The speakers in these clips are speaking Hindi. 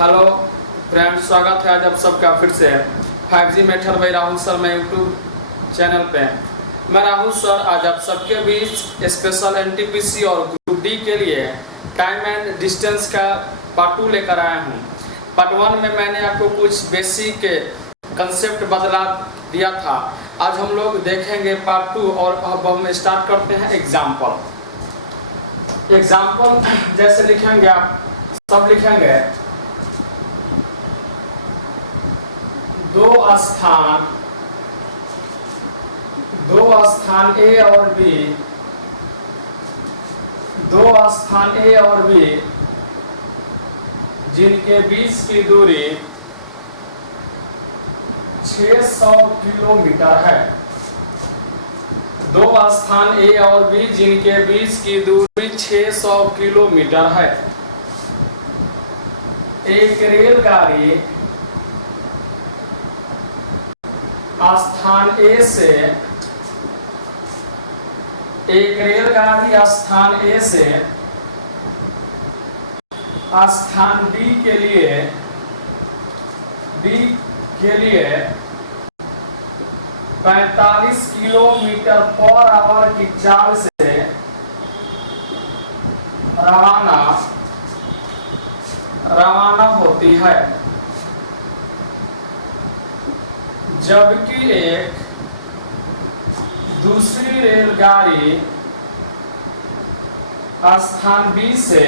हेलो फ्रेंड्स, स्वागत है आज आप सबका फिर से 5G method by Rahul sir में यूट्यूब चैनल पे। मैं राहुल सर आज आप सबके बीच स्पेशल एनटीपीसी और ग्रुप डी के लिए टाइम एंड डिस्टेंस का पार्ट 2 लेकर आया हूँ। पार्ट 1 में मैंने आपको कुछ बेसिक कंसेप्ट बदला दिया था। आज हम लोग देखेंगे पार्ट 2 और अब हम स्टार्ट करते हैं एग्जाम्पल। जैसे लिखेंगे, आप सब लिखेंगे दो स्थान ए और बी, जिनके बीच की दूरी 600 किलोमीटर है। दो स्थान ए और बी जिनके बीच की दूरी 600 किलोमीटर है। एक रेलगाड़ी स्थान ए से स्थान बी के लिए 45 किलोमीटर पर आवर की चाल से रवाना होती है, जबकि एक दूसरी रेलगाड़ी स्थान बी से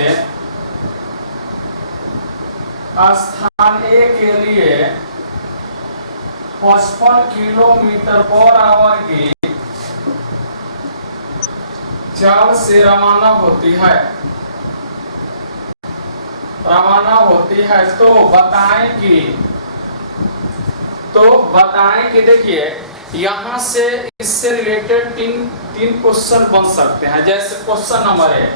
स्थान ए के लिए 55 किलोमीटर पर आवर की चाल से रवाना होती है। तो बताएं कि देखिए यहाँ से इससे रिलेटेड तीन क्वेश्चन बन सकते हैं। जैसे क्वेश्चन नंबर 1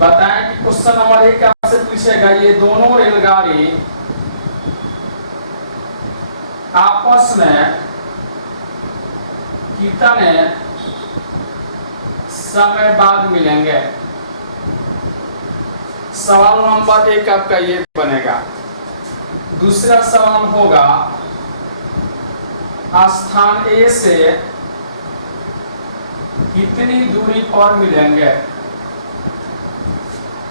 बताएं कि क्वेश्चन नंबर 1 आपसे पूछेगा ये दोनों रेलगाड़ी आपस में कितने समय बाद मिलेंगे। सवाल नंबर 1 आपका ये बनेगा। दूसरा सवाल होगा स्थान ए से कितनी दूरी पर मिलेंगे।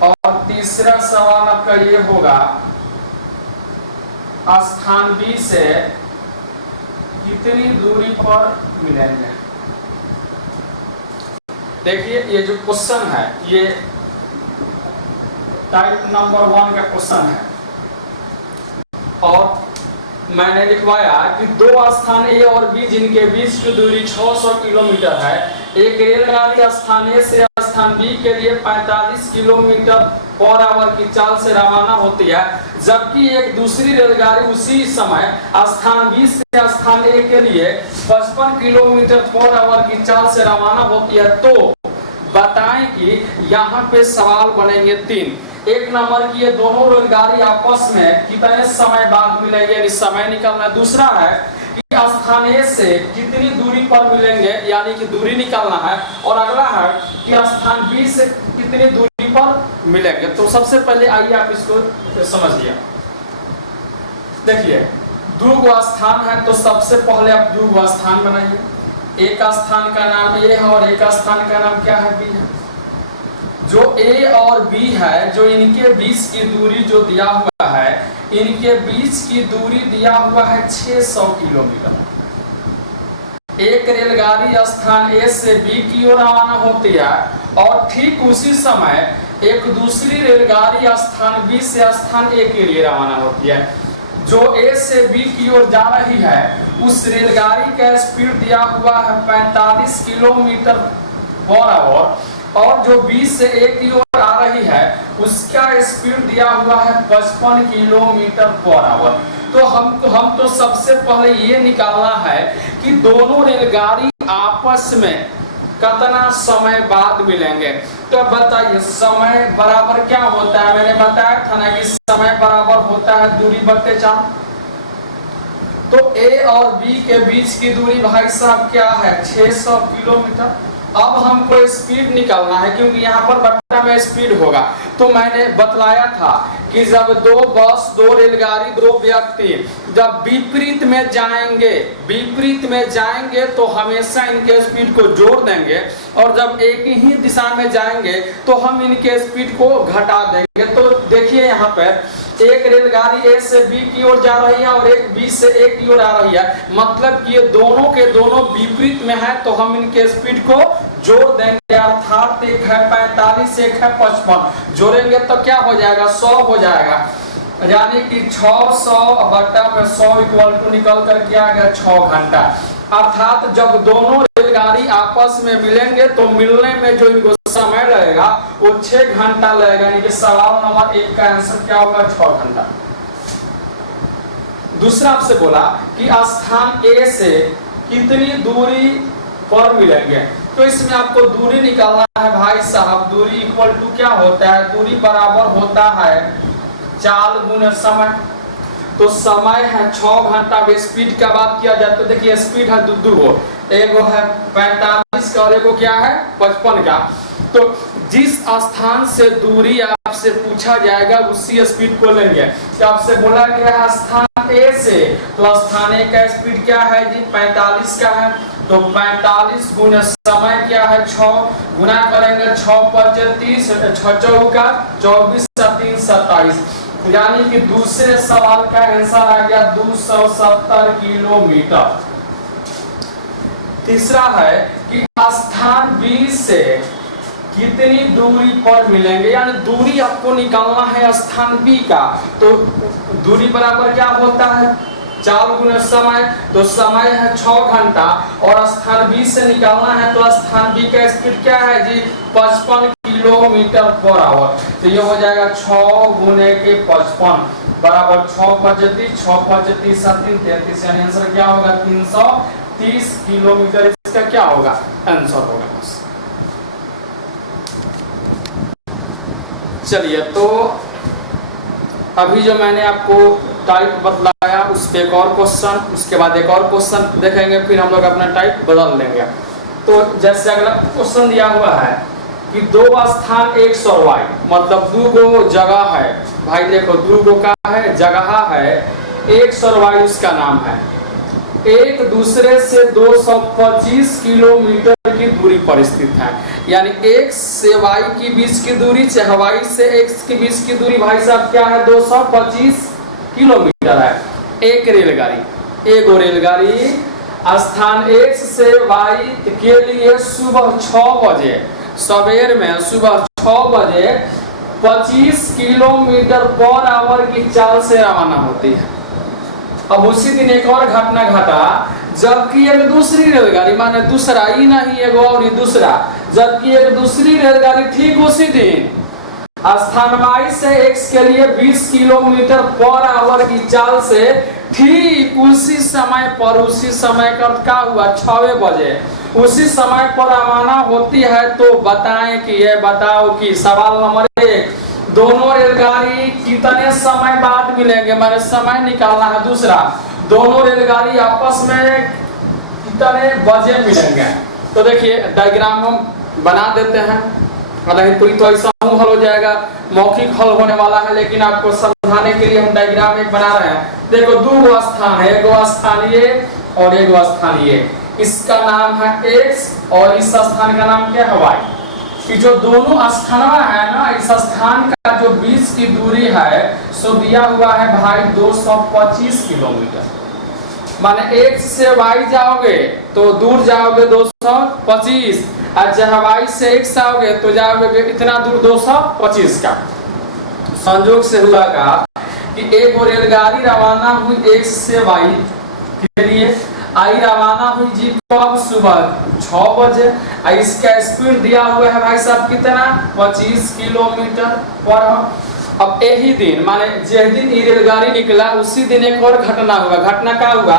और तीसरा सवाल आपका ये होगा स्थान बी से कितनी दूरी पर मिलेंगे। देखिए ये जो क्वेश्चन है ये टाइप नंबर 1 का क्वेश्चन है और मैंने लिखवाया कि दो स्थान ए और बी जिनके बीच की दूरी 600 किलोमीटर है। एक रेलगाड़ी स्थान ए से स्थान बी के लिए 45 किलोमीटर पर आवर की चाल से रवाना होती है, जबकि एक दूसरी रेलगाड़ी उसी समय स्थान बी से स्थान ए के लिए 55 किलोमीटर पर आवर की चाल से रवाना होती है। तो बताएं कि यहाँ पे सवाल बनेंगे 3। 1 नंबर की ये दोनों रेलगाड़ी आपस में कितने समय बाद मिलेंगे, यानी समय निकालना। दूसरा है कि स्थान ए से कितनी दूरी पर मिलेंगे, यानी कि दूरी निकालना है। और अगला है कि स्थान बी से कितनी दूरी पर मिलेंगे। तो सबसे पहले आइए आप इसको समझिए। देखिए दो स्थान है तो सबसे पहले आप दो स्थान बनाइए। एक स्थान का नाम ए है और एक स्थान का नाम क्या है, बी है। जो ए और बी है, जो इनके बीच की दूरी जो दिया हुआ है, इनके बीच की दूरी दिया हुआ है 600 किलोमीटर। एक रेलगाड़ी स्थान ए से बी की ओर रवाना होती है और ठीक उसी समय एक दूसरी रेलगाड़ी स्थान बी से स्थान ए के लिए रवाना होती है। जो ए से बी की ओर जा रही है उस रेलगाड़ी का स्पीड दिया हुआ है 45 किलोमीटर पर आवर और जो बी से ए की ओर आ रही है उसका स्पीड दिया हुआ है 55 किलोमीटर पर आवर। तो हम तो सबसे पहले ये निकालना है कि दोनों रेलगाड़ी आपस में कितना समय बाद मिलेंगे। तो बताइए समय बराबर क्या होता है। मैंने बताया था ना कि समय बराबर होता है दूरी बटे 4। तो ए और बी के बीच की दूरी भाई साहब क्या है 600 किलोमीटर। अब हमको स्पीड निकालना है, क्योंकि यहाँ पर बट्टा में स्पीड होगा। तो मैंने बतलाया था कि जब दो बस, दो रेलगाड़ी, दो व्यक्ति जब विपरीत में जाएंगे तो हमेशा इनके स्पीड को जोड़ देंगे, और जब एक ही दिशा में जाएंगे तो हम इनके स्पीड को घटा देंगे। तो देखिए यहाँ पर एक रेलगाड़ी ए से बी की ओर जा रही है और एक बी से ए की ओर आ रही है, मतलब कि ये दोनों के दोनों विपरीत में है, तो हम इनके स्पीड को जोड़ देंगे। अर्थात एक है 45, एक है 55, जोड़ेंगे तो क्या हो जाएगा, 100 हो जाएगा। यानी कि 600 बट्टा में 100 इक्वल टू निकल कर के आ गया 6 घंटा। अर्थात जब दोनों रेलगाड़ी आपस में मिलेंगे तो मिलने में जो इनको समय लगेगा वो 6 घंटा लगेगा। यानी कि सवाल नंबर 1 का आंसर क्या होगा, 6 घंटा। दूसरा आपसे बोला कि स्थान ए से कितनी दूरी पर मिलेंगे, तो इसमें आपको दूरी निकालना है भाई साहब। दूरी इक्वल टू क्या होता है, दूरी बराबर होता है चाल गुने समय। तो समय है 6 घंटा। स्पीड का बात किया जाए तो देखिए स्पीड है दो गो, एगो है 45 का और एगो क्या है 55 का। तो जिस स्थान से दूरी आपसे पूछा जाएगा उसी स्पीड को लेंगे। तो आपसे बोला गया है स्थान ए से, तो स्थान ए का स्पीड क्या है जी, 45 का है। तो 45 गुना समय क्या है 6, गुना करेंगे 6 × 30, 6 चौका 24, 3 27, यानी कि दूसरे सवाल का आंसर आ गया 270 किलोमीटर। तीसरा है कि स्थान बी से कितनी दूरी पर मिलेंगे, यानी दूरी आपको निकालना है स्थान बी का। तो दूरी बराबर क्या होता है, चाल गुना समय। तो समय है 6 घंटा और स्थान बी से निकालना है, तो स्थान बी का स्पीड क्या है जी, 55 किलोमीटर पर आवर। तो ये हो जाएगा 6 गुने के 55 बराबर 6 × 35, 6 × 35 33, यानी आंसर क्या होगा 330 किलोमीटर। इसका क्या होगा, आंसर होगा। बस चलिए, तो अभी जो मैंने आपको टाइप बतलाया उस पे एक और क्वेश्चन, उसके बाद एक और क्वेश्चन देखेंगे, फिर हम लोग अपना टाइप बदल लेंगे। तो जैसे अगला क्वेश्चन दिया हुआ है कि दो स्थान एक सरवाई, मतलब दो गो जगह है भाई। देखो दो गो का है जगह है, एक सरवाई उसका नाम है, एक दूसरे से 225 किलोमीटर की दूरी पर स्थित है। यानी एक से वाई की बीच की दूरी, चाहे वाई से एक्स की बीच की दूरी भाई साहब क्या है, 225 किलोमीटर है। एक रेलगाड़ी, एक रेलगाड़ी स्थान एक्स से वाई के लिए सुबह 6 बजे, सवेर में सुबह 6 बजे 25 किलोमीटर पर आवर की चाल से रवाना होती है। अब उसी दिन एक और घटना घटा, जबकि एक दूसरी रेलगाड़ी, माने दूसरा ही नहीं एगो और दूसरा, जबकि एक दूसरी रेलगाड़ी ठीक उसी दिन स्थान वाई से एक्स के लिए 20 किलोमीटर पर आवर की चाल से ठीक उसी समय पर, उसी समय का क्या हुआ 6 बजे उसी समय पर रवाना होती है। तो बताएं कि ये बताओ कि सवाल नंबर 1, दोनों रेलगाड़ी कितने समय बाद मिलेंगे, मैंने समय निकालना है। दूसरा, दोनों रेलगाड़ी आपस में कितने बजे मिलेंगे। तो देखिए डायग्राम हम बना देते हैं, नहीं तो ऐसा हल हो जाएगा, मौखिक हल होने वाला है, लेकिन आपको समझाने के लिए हम डायग्राम एक बना रहे हैं। देखो दो स्थान है, एक स्थान ये और एक स्थान ये, इसका नाम है एक्स और इस स्थान का नाम क्या है वाई। कि जो दोनों स्थान है ना, इस स्थान का जो बीच की दूरी है सो दिया हुआ है भाई 225 किलोमीटर। माने एक्स से वाई जाओगे तो दूर जाओगे 225, और जहाँ वाई से एक्स आओगे तो जाओगे इतना दूर 225 का। संयोग से हुआ का कि एक रेलगाड़ी रवाना हुई एक्स से वाई के लिए, आई रवाना हुई जी कब, सुबह 6 बजे। इसका स्पीड दिया हुआ है भाई साहब कितना, 25 किलोमीटर पर। अब यही दिन, माने जिस दिन ये रेलगाड़ी निकला उसी दिन एक और घटना हुआ। घटना क्या हुआ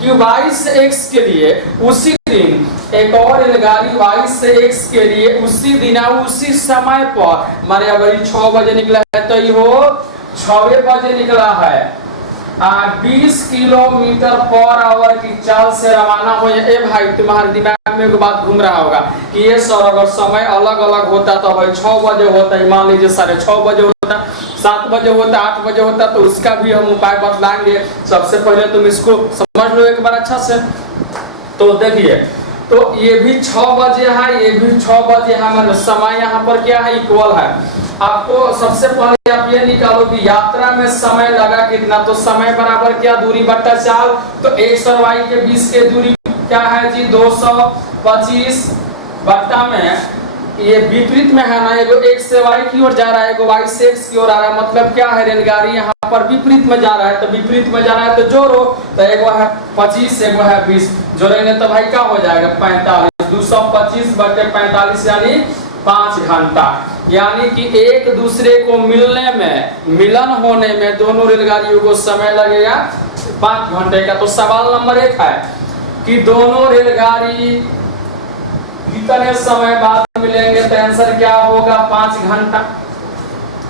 कि वाई से एक्स के लिए उसी दिन एक और रेलगाड़ी वाई से एक्स के लिए उसी दिन उसी समय पर, माने अगर 6 बजे निकला है तो ये 6 बजे निकला है, 20 किलोमीटर पर आवर की चाल से रवाना हो। ए भाई तुम्हारे दिमाग में एक बात घूम रहा होगा कि ये सर अगर समय अलग अलग होता तो भाई 6 बजे होता है, मान लीजिए 6:30 बजे होता, 7 बजे होता, 8 बजे होता, तो उसका भी हम उपाय बतलाएंगे। सबसे पहले तुम इसको समझ लो एक बार अच्छा से। तो देखिए, तो ये भी 6 बजे है, ये भी 6 बजे है, मतलब समय यहाँ पर क्या है, इक्वल है। आपको सबसे पहले आप ये निकालो कि यात्रा में समय लगा कितना, तो समय बराबर क्या, दूरी बट्टा चाल, तो 1 से y के 20 के दूरी क्या है जी, 225 बट्टा में ये विपरीत में है ना, एगो x से y की ओर जा रहा है, एगो y से x की ओर आ रहा है, मतलब क्या है, रेलगाड़ी यहाँ पर विपरीत में जा रहा है, तो विपरीत में जा रहा है तो जोड़ो, तो एगो है 25, एगो है 20, जोड़ेंगे तो भाई क्या हो जाएगा 45, 225 बटे 45 यानी 5 घंटा। यानी कि एक दूसरे को मिलने में, मिलन होने में दोनों रेलगाड़ियों को समय लगेगा 5 घंटे का। तो सवाल नंबर 1 है कि दोनों रेलगाड़ी कितने समय बाद मिलेंगे, तो आंसर क्या होगा 5 घंटा।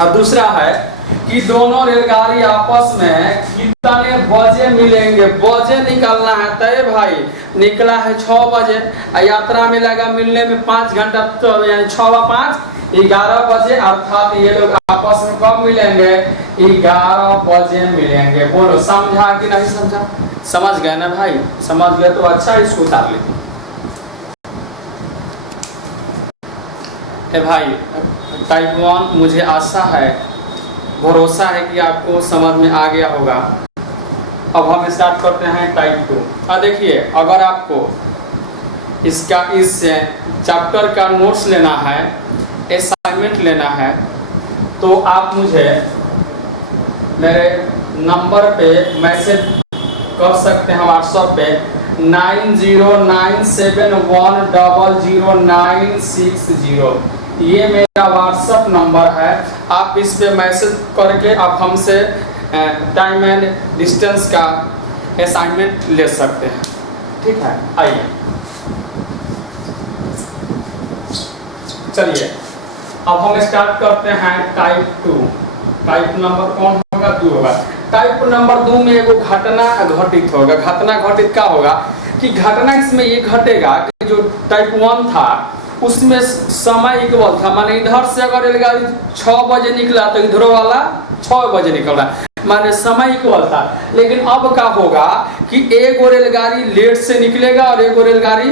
और दूसरा है कि दोनों रेलगाड़ी आपस में कितने बजे मिलेंगे, बजे निकलना है, तो भाई निकला है 6 बजे, यात्रा में लगा मिलने में 5 घंटा, तो यानी 6 व 5 11 बजे, अर्थात ये लोग आपस में कब मिलेंगे, 11 बजे मिलेंगे। बोलो समझा कि नहीं समझा? समझ गए ना भाई? समझ गए तो अच्छा, इसको उतार लेते। भाई टाइप 1 मुझे आशा है, भरोसा है कि आपको समझ में आ गया होगा। अब हम स्टार्ट करते हैं टाइप 2। देखिए, अगर आपको इसका इस चैप्टर का नोट्स लेना है, असाइनमेंट लेना है, तो आप मुझे मेरे नंबर पे मैसेज कर सकते हैं व्हाट्सएप पे 9097100960। ये मेरा व्हाट्सएप नंबर है। आप इस पे मैसेज करके आप हमसे टाइम एंड डिस्टेंस का असाइनमेंट ले सकते हैं, ठीक है। आइए चलिए, अब हम स्टार्ट करते हैं टाइप 2। टाइप नंबर कौन होगा, 2 होगा। टाइप नंबर 2 में एगो घटना घटित होगा। घटना घटित क्या होगा कि घटना इसमें ये घटेगा कि जो टाइप 1 था उसमें समय इक्वल था, माने इधर से अगर रेलगाड़ी 6 बजे निकला तो इधर वाला 6 बजे निकल रहा, माने समय इक्वल था। लेकिन अब क्या होगा कि एगो रेलगाड़ी लेट से निकलेगा और एगो रेलगाड़ी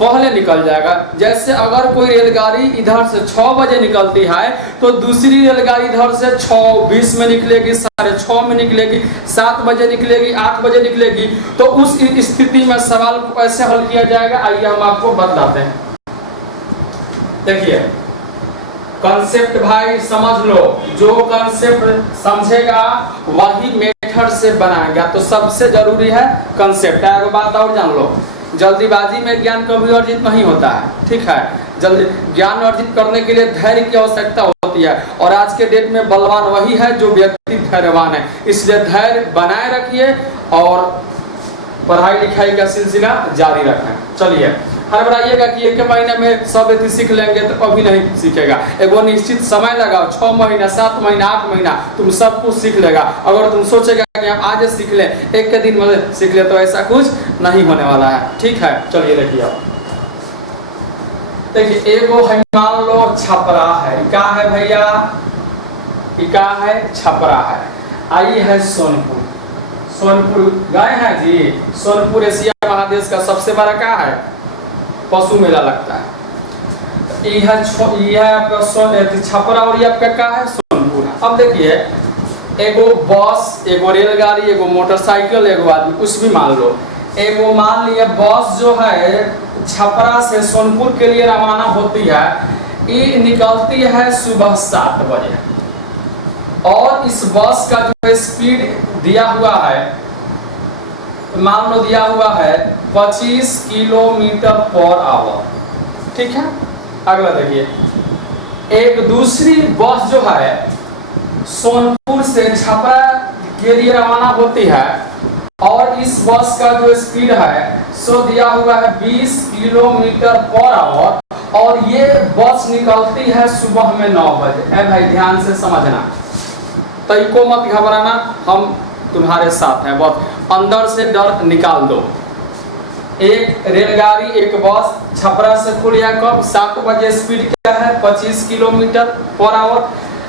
पहले निकल जाएगा। जैसे अगर कोई रेलगाड़ी इधर से 6 बजे निकलती है तो दूसरी रेलगाड़ी इधर से 6:20 में निकलेगी, 6:30 में निकलेगी, 7 बजे निकलेगी, 8 बजे निकलेगी। तो उस स्थिति में सवाल को कैसे हल किया जाएगा, आइए हम आपको बतलाते हैं। देखिए, कॉन्सेप्ट भाई समझ लो, जो कॉन्सेप्ट समझेगा वही मेथड से बनाएगा। तो सबसे जरूरी है कॉन्सेप्ट। एक बात और जान लो, जल्दीबाजी में ज्ञान कभी अर्जित नहीं होता है, ठीक है। जल्दी ज्ञान अर्जित करने के लिए धैर्य की आवश्यकता होती है, और आज के डेट में बलवान वही है जो व्यक्ति धैर्यवान है। इसलिए धैर्य बनाए रखिए और पढ़ाई लिखाई का सिलसिला जारी रखें। चलिए, हड़बड़ाइएगा कि 1 महीने में सब एथी सीख लेंगे तो कभी नहीं सीखेगा। एगो निश्चित समय लगाओ, 6 महीना, 7 महीना, 8 महीना, तुम सब कुछ सीख लेगा। अगर तुम सोचेगा कि हम आज सीख ले, 1 के दिन में सीख ले, तो ऐसा कुछ नहीं होने वाला है, ठीक है। चलिए देखिए, अब देखिए, एगो है मान लो छपरा है, क्या है भैया, क्या है, छपरा है। आई है सोनपुर। सोनपुर गए हैं जी? सोनपुर एशिया महादेश का सबसे बड़ा क्या है, पशु मेला लगता है। यह आपका छपरा और ये आपका क्या है, सोनपुर है। अब देखिए, एगो बस, एगो रेलगाड़ी, एगो मोटरसाइकिल, एगो आदमी, कुछ भी मान लो। एगो मान लिया बस जो है छपरा से सोनपुर के लिए रवाना होती है, ये निकलती है सुबह 7 बजे, और इस बस का जो स्पीड दिया हुआ है, मान लो दिया हुआ है 25 किलोमीटर पर आवर, ठीक है। अगला देखिए, एक दूसरी बस जो है सोनपुर से छपरा के लिए रवाना होती है, और इस बस का जो स्पीड है सो दिया हुआ है 20 किलोमीटर पर आवर, और ये बस निकलती है सुबह में 9 बजे। भाई ध्यान से समझना, तो इको मत घबराना, हम तुम्हारे साथ है, बस अंदर से डर निकाल दो। एक रेलगाड़ी एक बस छपरा से खुलिया कब 7 बजे, स्पीड क्या है 25 किलोमीटर पर आवर।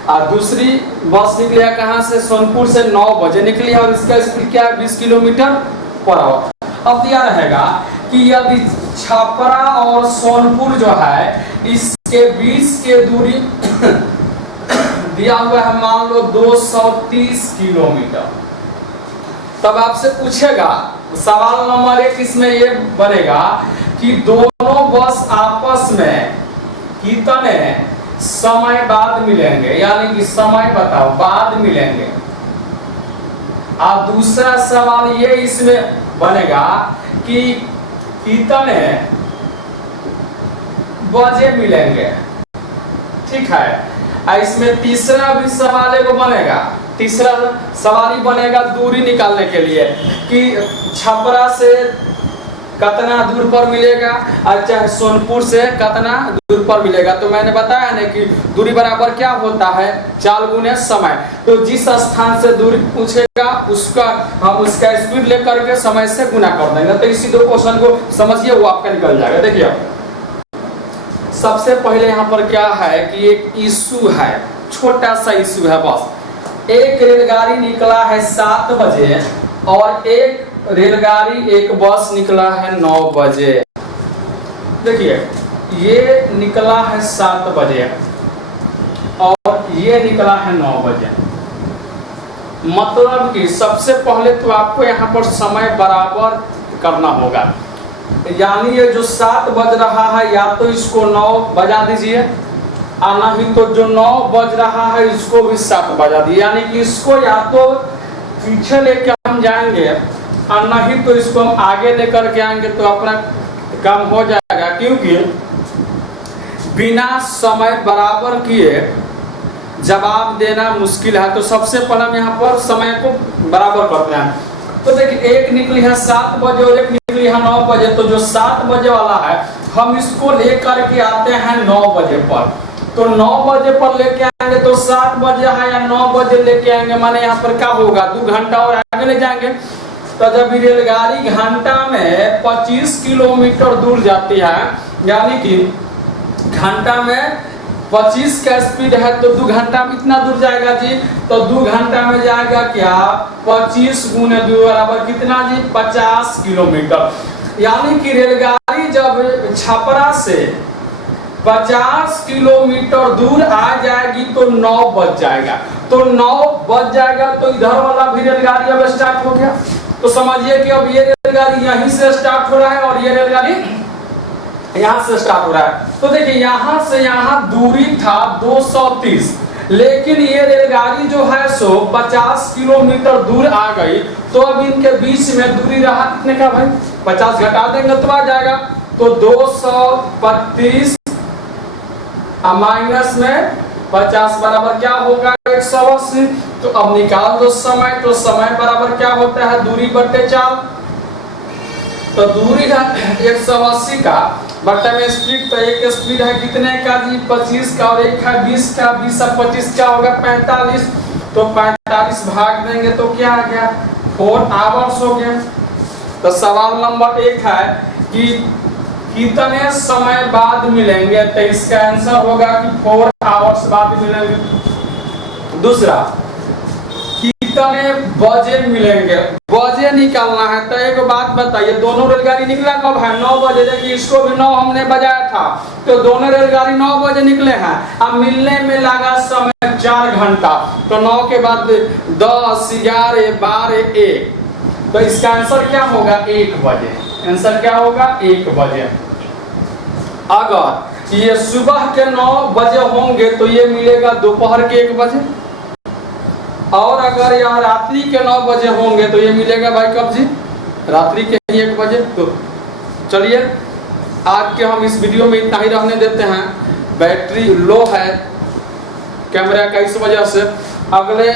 और दूसरी बस निकली है कहाँ से, सोनपुर से 9 बजे निकली है और इसका स्पीड क्या है 20 किलोमीटर पर आवर। अब दिया रहेगा कि यदि छपरा और सोनपुर जो है इसके बीच के दूरी दिया हुआ है मान लो 230 किलोमीटर, तब आपसे पूछेगा सवाल नंबर 1 इसमें ये बनेगा कि दोनों बस आपस में कितने समय बाद मिलेंगे, यानी कि समय बताओ बाद मिलेंगे। और दूसरा सवाल ये इसमें बनेगा कि कितने बजे मिलेंगे, ठीक है। इसमें तीसरा भी सवाल एगो बनेगा, तीसरा सवाल ही बनेगा दूरी निकालने के लिए कि छपरा से कितना दूर पर मिलेगा और चाहे सोनपुर से कितना दूर पर मिलेगा। तो मैंने बताया ना कि दूरी बराबर क्या होता है 4 गुने समय। तो जिस स्थान से दूरी पूछेगा उसका हम उसका स्पीड लेकर के समय से गुना कर देंगे। तो इसी 2 क्वेश्चन को समझिए, वो आपका निकल जाएगा। देखिए सबसे पहले यहाँ पर क्या है कि एक इशू है, छोटा सा इशू है बस। एक रेलगाड़ी निकला है 7 बजे और एक रेलगाड़ी एक बस निकला है 9 बजे। देखिए ये निकला है 7 बजे और ये निकला है 9 बजे। मतलब कि सबसे पहले तो आपको यहाँ पर समय बराबर करना होगा, यानी ये जो 7 बज रहा है या तो इसको 9 बजा दीजिए और नहीं तो जो 9 बज रहा है इसको भी 7 बजा दीजिए। यानी कि इसको या तो पीछे लेके हम जाएंगे और नहीं तो इसको हम आगे लेकर के आएंगे तो अपना काम हो जाएगा, क्योंकि बिना समय बराबर किए जवाब देना मुश्किल है। तो सबसे पहले हम यहाँ पर समय को बराबर करते हैं। तो देखिए एक निकली है 7 बजे और एक निकली है 9 बजे। तो जो 7 बजे वाला है हम इसको लेकर के आते हैं 9 बजे पर। तो 9 बजे पर लेके आएंगे तो 7 बजे है या 9 बजे लेके आएंगे, माने यहाँ पर क्या होगा 2 घंटा और आगे ले जाएंगे। तो जब रेलगाड़ी घंटा में 25 किलोमीटर दूर जाती है, यानी कि घंटा में 25 का स्पीड है तो 2 घंटा में इतना दूर जाएगा जी। तो 2 घंटा में जाएगा क्या 25 गुने 2 बराबर कितना जी 50 किलोमीटर। यानी कि रेलगाड़ी जब छपरा से 50 किलोमीटर दूर आ जाएगी तो 9 बज जाएगा। तो 9 बज जाएगा तो इधर वाला भी रेलगाड़ी अब स्टार्ट हो गया। तो समझिए कि अब ये रेलगाड़ी यहीं से स्टार्ट हो रहा है और ये रेलगाड़ी यहाँ से स्टार्ट हो रहा है। तो देखिए यहाँ से यहाँ दूरी था 230, लेकिन ये रेलगाड़ी जो है सो 50 किलोमीटर दूर आ गई। तो अब इनके बीच में दूरी रहा कितने का भाई 50 घटा देंगे तो आ जाएगा। तो 235 माइनस में 50 बराबर क्या होगा 180। तो अब निकाल दो समय। तो समय बराबर क्या होता है दूरी बटे 4। तो दूरी है 180 का बटे में स्पीड। तो एक स्पीड है कितने का जी 25 का और एक है 20 का। 20 और 25 क्या होगा 45। तो 45 भाग देंगे तो क्या आ गया 4 आवर्स हो गया। तो सवाल नंबर 1 है कि कितने समय बाद मिलेंगे, तो इसका आंसर होगा कि 4 आवर्स बाद मिलेंगे। दूसरा कितने बजे मिलेंगे, बजे निकालना है। तो एक बात बताइए दोनों रेलगाड़ी निकला कब है 9 बजे। देखिए इसको भी 9 हमने बजाया था। तो दोनों रेलगाड़ी 9 बजे निकले हैं। अब मिलने में लगा समय 4 घंटा। तो 9 के बाद 10 11 12 1। तो इसका आंसर क्या होगा 1 बजे। आंसर क्या होगा 1 बजे। अगर ये सुबह के 9 बजे होंगे तो ये मिलेगा दोपहर के 1 बजे। और अगर यह रात्रि के 9 बजे होंगे तो ये मिलेगा भाई कब जी रात्रि के 1 बजे। तो चलिए आज के हम इस वीडियो में इतना ही रहने देते हैं। बैटरी लो है कैमरा का, इस वजह से अगले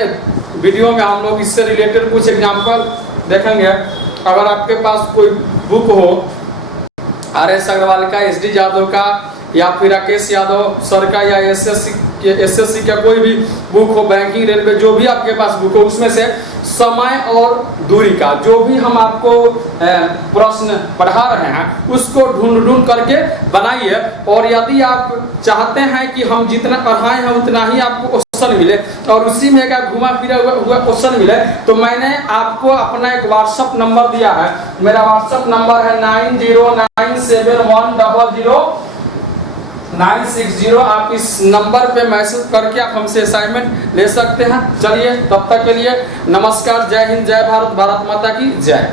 वीडियो में हम लोग इससे रिलेटेड कुछ एग्जाम्पल देखेंगे। अगर आपके पास कोई बुक हो RS अग्रवाल का, SD यादव का या फिर राकेश यादव सर का या SSC एसएससी का कोई भी बुक हो, बैंकिंग, रेलवे, जो भी आपके पास बुक हो, उसमें से समय और दूरी का जो भी हम आपको प्रश्न पढ़ा रहे हैं उसको ढूंढ करके बनाइए। और यदि आप चाहते हैं कि हम जितना पढ़ाए हैं उतना ही आपको क्वेश्चन मिले और उसी में का घुमा फिरा हुआ क्वेश्चन मिले, तो मैंने आपको अपना एक व्हाट्सएप नंबर दिया है। मेरा व्हाट्सएप नंबर है 9097100960। आप इस नंबर पे मैसेज करके आप हमसे असाइनमेंट ले सकते हैं। चलिए तब तक के लिए नमस्कार, जय हिंद, जय भारत, भारत माता की जय।